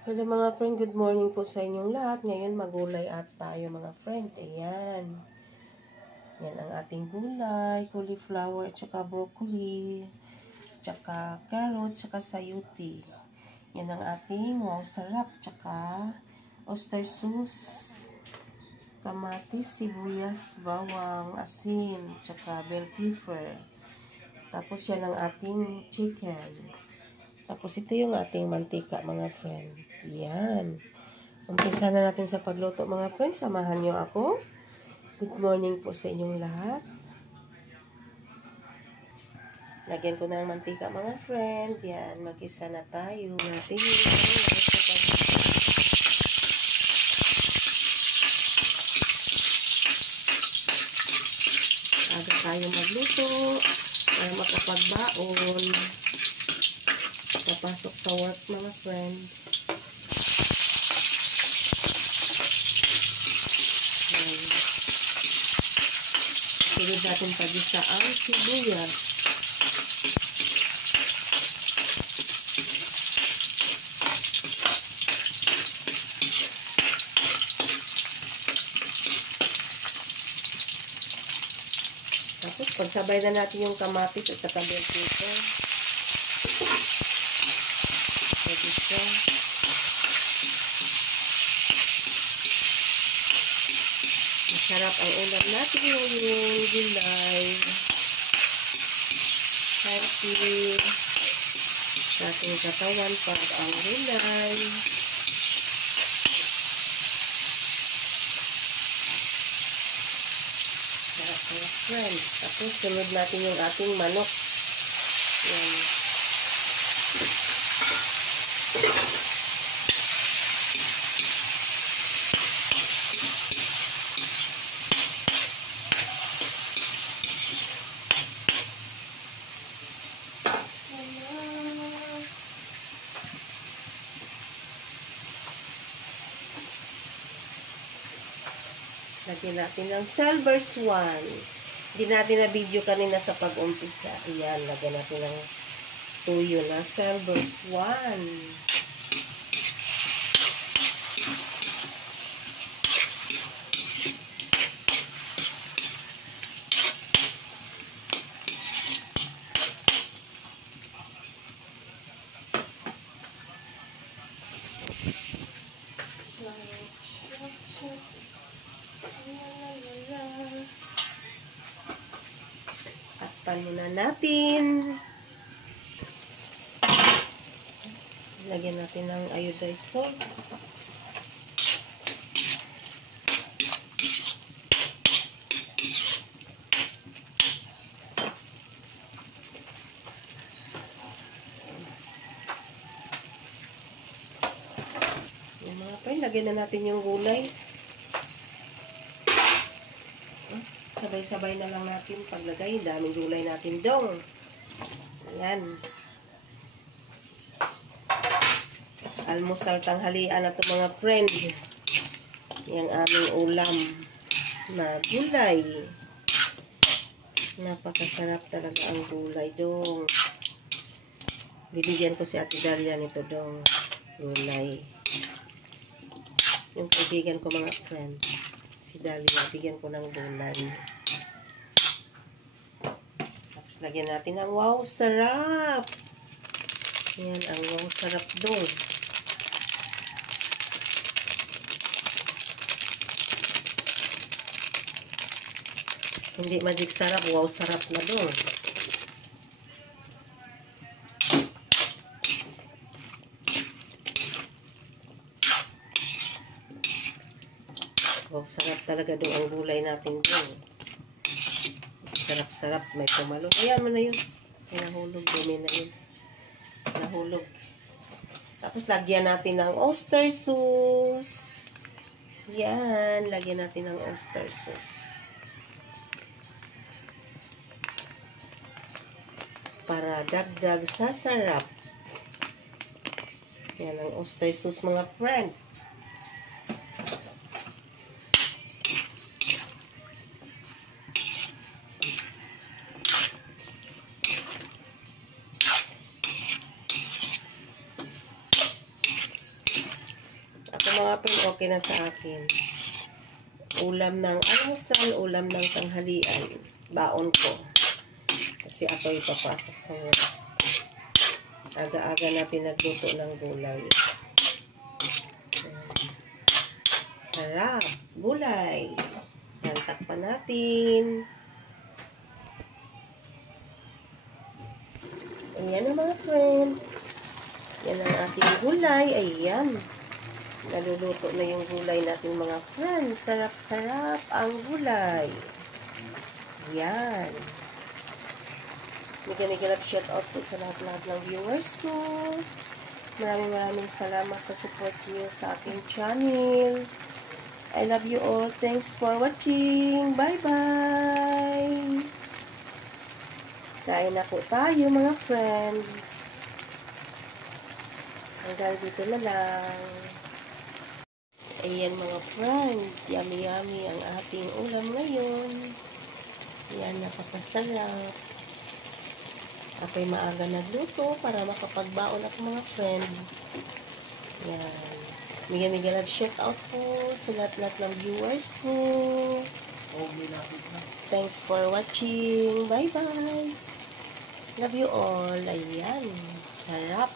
Hello mga friend, good morning po sa inyong lahat. Ngayon magulay at tayo mga friend. Ayan. Yan ang ating gulay, cauliflower, tsaka broccoli, tsaka carrot, tsaka sayuti. Yan ang ating wow sarap, tsaka oyster sauce, kamatis, sibuyas, bawang, asin, tsaka bell pepper. Tapos yan ang ating chicken. Tapos ito yung ating mantika mga friend. Yan. Umpisa na natin sa pagluto mga friend. Samahan nyo ako. Good morning po sa inyong lahat. Lagyan ko ng mantika mga friend. Yan. Mag-isa na tayo. Aga tayo magluto para makapagbaon. Papasok sa work mga friend. Sunod natin pagisa ang sibuyas. Tapos pagsabay na natin yung kamatis at saka bell pepper. Pagisa. Masarap ang ulam natin ngayon, gulay. Healthy. Sa ating katawan pag ang gulay. Sarap mga friend. Tapos sunod natin yung ating manok. Yan. Lagyan natin ng silver swan. Hindi natin na video kanina sa pag-umpisa. Ayan, lagyan natin ng tuyo na silver swan. Takpan muna natin. Lagyan natin ng iodized salt. Yung mga friend, lagyan na natin yung gulay. Sabay-sabay na lang natin paglagay. Daming gulay natin dong. Ayan. Almusal tanghalian na ito mga friend. Yung aming ulam na gulay. Napakasarap talaga ang gulay dong. Bibigyan ko si Ate Dalia nito dong. Gulay. Yung kaibigan ko mga friend. Si Dalia, bigyan ko ng gulay. Tapos lagyan natin ng wow sarap. Yan ang wow sarap dong. Hindi magic sarap, wow sarap na dong. Wow sarap talaga dong ang gulay natin dong. Sarap-sarap, may tumalong. Ayan mo na yun. Nahulog, dumi na yun. Nahulog. Tapos lagyan natin ng oyster sauce. Yan, lagyan natin ng oyster sauce. Para dagdag sa sarap. Yan ang oyster sauce mga friend. mga friend, okay na sa akin. Ulam ng almusal, ulam ng tanghalian. Baon ko. Kasi ako ipapasok sa work. Aga-aga natin nagluto ng gulay. Sarap! Gulay! Yan, takpan natin. Ayan na mga friend. Yan ang ating gulay. Ayan. Naluluto na yung gulay natin mga friend. Sarap-sarap ang gulay. Yan. Mega shout out po sa lahat-lahat ng viewers ko. Maraming salamat sa support niyo sa aking channel. I love you all. Thanks for watching. Bye-bye. Kain na po tayo mga friend. Hanggang dito na lang. Ayan mga friend. Yummy ang ating ulam ngayon. Ayan, napakasarap. Ako'y maaga nagluto para makapagbaon ako mga friend. Yan. Mega love shout out po sa lahat ng viewers ko. Thanks for watching. Bye-bye. Love you all. Ayan. Sarap.